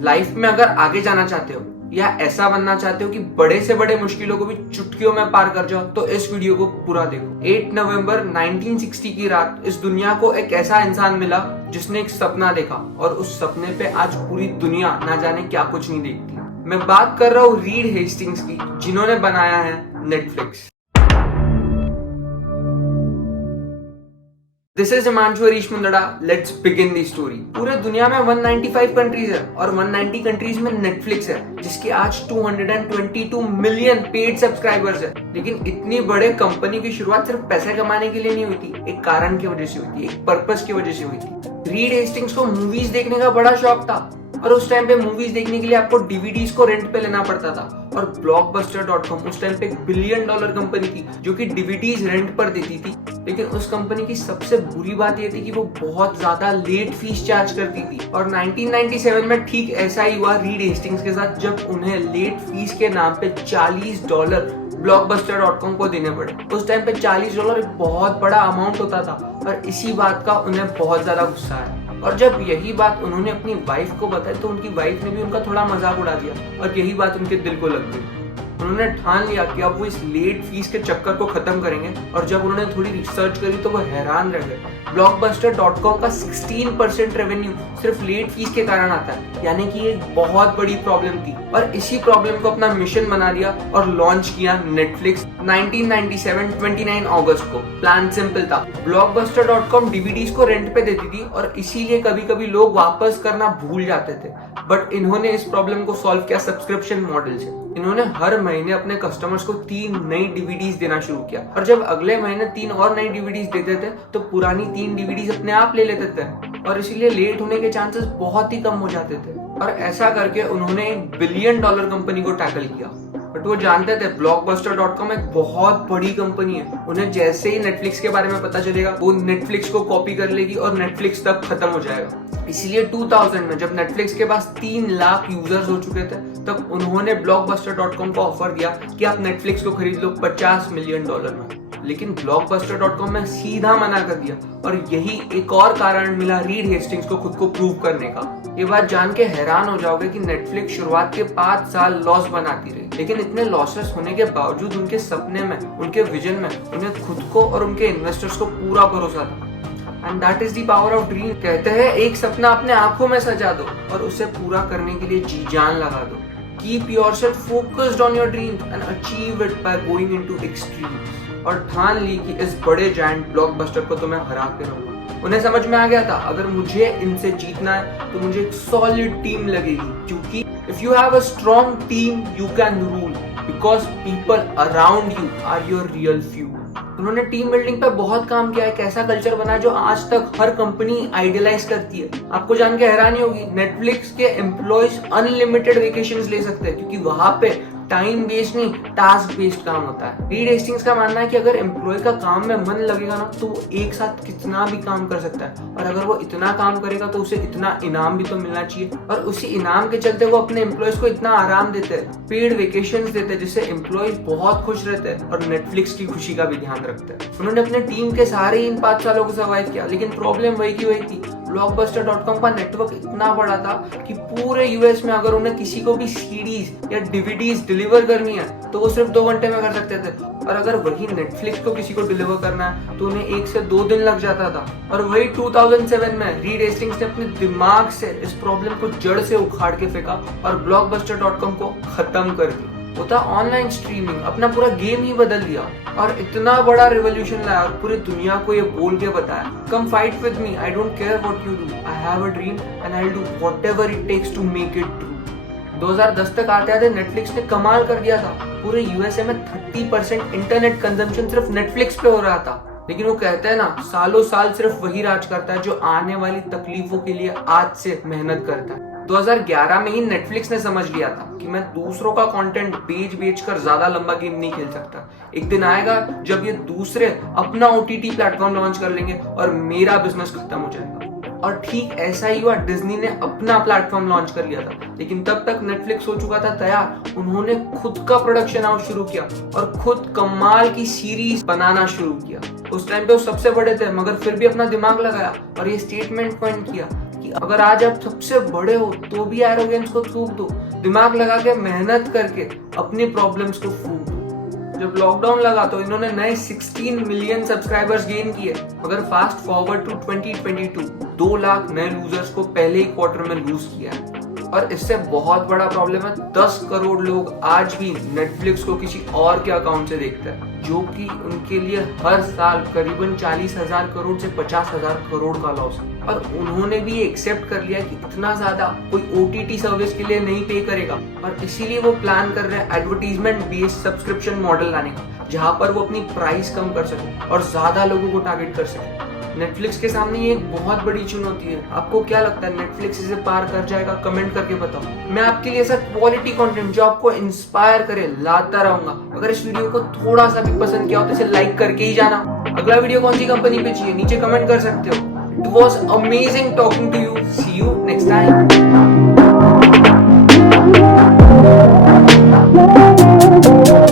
Life में अगर आगे जाना चाहते हो या ऐसा बनना चाहते हो कि बड़े से बड़े मुश्किलों को भी चुटकियों में पार कर जाओ तो इस वीडियो को पूरा देखो। 8 नवंबर 1960 की रात इस दुनिया को एक ऐसा इंसान मिला जिसने एक सपना देखा और उस सपने पे आज पूरी दुनिया ना जाने क्या कुछ नहीं देखती। मैं बात कर रहा हूँ रीड हेस्टिंग्स की, जिन्होंने बनाया है Netflix. This is Himanshu Harish Mundra. Let's begin the story. पूरे दुनिया में 195 कंट्रीज है और 190 कंट्रीज में नेटफ्लिक्स है, जिसके आज 222 मिलियन पेड सब्सक्राइबर्स है। लेकिन इतनी बड़े कंपनी की शुरुआत सिर्फ पैसे कमाने के लिए नहीं हुई थी, एक कारण की वजह से हुई थी, एक पर्पस की वजह से हुई थी। रीड हेस्टिंग्स को मूवीज देखने का बड़ा शौक था और उस टाइम पे मूवीज देखने के लिए आपको डीवीडीज को रेंट पे लेना पड़ता था। और blockbuster.com उस टाइम पे $1 बिलियन कंपनी थी जो कि डीवीडीज रेंट पर देती थी। लेकिन उस कंपनी की सबसे बुरी बात ये थी कि वो बहुत ज्यादा लेट फीस चार्ज करती थी। और 1997 में ठीक ऐसा ही हुआ रीड हेस्टिंग्स के साथ, जब उन्हें लेट फीस के नाम पे $40 blockbuster.com को देने पड़े। उस टाइम पे $40 एक बहुत बड़ा अमाउंट होता था और इसी बात का उन्हें बहुत ज्यादा गुस्सा आया। और जब यही बात उन्होंने अपनी वाइफ को बताई तो उनकी वाइफ ने भी उनका थोड़ा मजाक उड़ा दिया और यही बात उनके दिल को लग गई। उन्होंने ठान लिया कि अब वो इस लेट फीस के चक्कर को खत्म करेंगे। और जब उन्होंने थोड़ी रिसर्च करी तो वो हैरान रह गए। blockbuster.com का 16% रेवेन्यू सिर्फ लेट फीस के कारण आता है, यानी कि एक बहुत बड़ी प्रॉब्लम थी। और इसी प्रॉब्लम को अपना मिशन बना दिया और लॉन्च किया नेटफ्लिक्स 1997 29 अगस्त को। प्लान सिंपल था, blockbuster.com डीवीडीज को रेंट पे देती थी और इसीलिए कभी कभी लोग वापस करना भूल जाते थे। बट इन्होंने इस प्रॉब्लम को सॉल्व किया सब्सक्रिप्शन मॉडल से। इन्होंने हर महीने अपने कस्टमर्स को 3 नई डीवीडीज देना शुरू किया और जब अगले महीने 3 और नई डीवीडीज देते थे तो पुरानी 3 डीवीडीज अपने आप ले लेते थे और इसीलिए लेट होने के चांसेस बहुत ही कम हो जाते थे। और ऐसा करके उन्होंने $1 बिलियन कंपनी को टैकल किया। बट वो जानते थे blockbuster.com एक बहुत बड़ी कंपनी है, उन्हें जैसे ही नेटफ्लिक्स के बारे में पता चलेगा वो नेटफ्लिक्स को कॉपी कर लेगी और नेटफ्लिक्स तब खत्म हो जाएगा। इसीलिए 2000 में जब नेटफ्लिक्स के पास 3 लाख यूजर्स हो चुके थे तब उन्होंने blockbuster.com को ऑफर दिया कि आप नेटफ्लिक्स को खरीद लो $50 मिलियन में। लेकिन blockbuster.com में सीधा मना कर दिया और यही एक और कारण मिला रीड हेस्टिंग्स को खुद को प्रूव करने का। ये बात जान के हैरान हो जाओगे कि नेटफ्लिक्स शुरुआत के 5 साल लॉस बनाती रही, लेकिन इतने लॉसेस होने के बावजूद उनके सपने में, उनके विजन में उन्हें खुद को और उनके इन्वेस्टर्स को पूरा भरोसा था। And that is the power of dream. कहते हैं एक सपना अपने आंखों में सजा दो और उसे पूरा करने के लिए जी जान लगा दो। Keep yourself focused on your dream and achieve it by going into extremes. और ठान ली कि इस बड़े जायंट ब्लॉकबस्टर को तो मैं हरा के रहूंगा। उन्हें समझ में आ गया था अगर मुझे इनसे जीतना है तो मुझे एक सॉलिड टीम लगेगी, क्योंकि if you have a strong team you can rule because people around you are your real fuel. उन्होंने टीम बिल्डिंग पे बहुत काम किया है, एक ऐसा कल्चर बना जो आज तक हर कंपनी आइडियलाइज करती है। आपको जान के हैरानी होगी, नेटफ्लिक्स के एम्प्लॉयज अनलिमिटेड वेकेशंस ले सकते हैं क्योंकि वहां पे टाइम बेस्ड नहीं, टास्क बेस्ड काम होता है। रीड हेस्टिंग्स का मानना है कि अगर एम्प्लॉय का काम में मन लगेगा ना तो वो एक साथ कितना भी काम कर सकता है और अगर वो इतना काम करेगा तो उसे इतना इनाम भी तो मिलना चाहिए। और उसी इनाम के चलते वो अपने एम्प्लॉयज को इतना आराम देते हैं, पेड वेकेशंस देते हैं, जिससे एम्प्लॉय बहुत खुश रहते हैं और नेटफ्लिक्स की खुशी का भी ध्यान रखते हैं। उन्होंने अपने टीम के सारे इन 5 सालों को सर्वाइव किया, लेकिन प्रॉब्लम वही की वही थी। blockbuster.com का नेटवर्क इतना बड़ा था कि पूरे यूएस में अगर उन्हें किसी को भी सीडीज या डीवीडीज डिलीवर करनी है तो वो सिर्फ 2 घंटे में कर सकते थे। और अगर वही नेटफ्लिक्स को किसी को डिलीवर करना है तो उन्हें 1 से 2 दिन लग जाता था। और वही 2007 में रीड हेस्टिंग्स ने अपने दिमाग से इस प्रॉब्लम को जड़ से उखाड़ के फेंका और blockbuster.com को खत्म कर दिया। वो था ऑनलाइन स्ट्रीमिंग, अपना पूरा गेम ही बदल दिया और इतना बड़ा रिवॉल्यूशन लाया और पूरी दुनिया को ये बोल के बताया, come fight with me, I don't care what you do, I have a dream and I will do whatever it takes to make it true. 2010 तक आते आते नेटफ्लिक्स ने कमाल कर दिया था। पूरे यूएसए में 30% इंटरनेट कंजम्पशन सिर्फ नेटफ्लिक्स पे हो रहा था। लेकिन वो कहते हैं ना, सालों साल सिर्फ वही राज करता है जो आने वाली तकलीफों के लिए आज से मेहनत करता है। 2011 में ही नेटफ्लिक्स ने समझ लिया था कि मैं दूसरों का कंटेंट बेच कर ज्यादा लंबा गेम नहीं खेल सकता। एक दिन आएगा जब ये दूसरे अपना ओटीटी प्लेटफॉर्म लॉन्च कर लेंगे और मेरा बिजनेस खत्म हो जाएगा। और ठीक ऐसा ही हुआ, डिज्नी ने अपना प्लेटफॉर्म लॉन्च कर लिया था, लेकिन तब तक नेटफ्लिक्स हो चुका था तैयार। उन्होंने खुद का प्रोडक्शन हाउस शुरू किया और खुद कमाल की सीरीज बनाना शुरू किया। उस टाइम पे वो सबसे बड़े थे, मगर फिर भी अपना दिमाग लगाया और ये स्टेटमेंट पॉइंट किया कि कि अगर आज आप सबसे बड़े हो तो भी एरोगेंस को थूक दो, दिमाग लगा के मेहनत करके अपनी प्रॉब्लम्स को फूक दो। जब लॉकडाउन लगा तो इन्होंने नए 16 मिलियन सब्सक्राइबर्स गेन किए, मगर फास्ट फॉरवर्ड टू 2022 2 लाख नए यूजर्स को पहले ही क्वार्टर में लूज किया है। और इससे बहुत बड़ा प्रॉब्लम है, 10 करोड़ लोग आज भी नेटफ्लिक्स को किसी और के अकाउंट से देखते हैं, जो कि उनके लिए हर साल करीबन 40,000 करोड़ से 50,000 करोड़ का लॉस है। और उन्होंने भी एक्सेप्ट कर लिया कि इतना ज्यादा कोई OTT सर्विस के लिए नहीं पे करेगा, और इसीलिए वो प्लान कर रहे हैं एडवर्टीजमेंट बेस्ड सब्सक्रिप्शन मॉडल लाने का, जहां पर वो अपनी प्राइस कम कर सके और ज्यादा लोगों को टारगेट कर सके। नेटफ्लिक्स के सामने ये एक बहुत बड़ी चुनौती है। आपको क्या लगता है, नेटफ्लिक्स इसे पार कर जाएगा? कमेंट करके बताओ। मैं आपके लिए ऐसा क्वालिटी कंटेंट जो आपको इंस्पायर करे लाता रहूंगा। अगर इस वीडियो को थोड़ा सा भी पसंद किया हो तो इसे लाइक करके ही जाना। अगला वीडियो कौन सी कंपनी पे चाहिए नीचे कमेंट कर सकते हो। It was amazing talking to you. See you next time.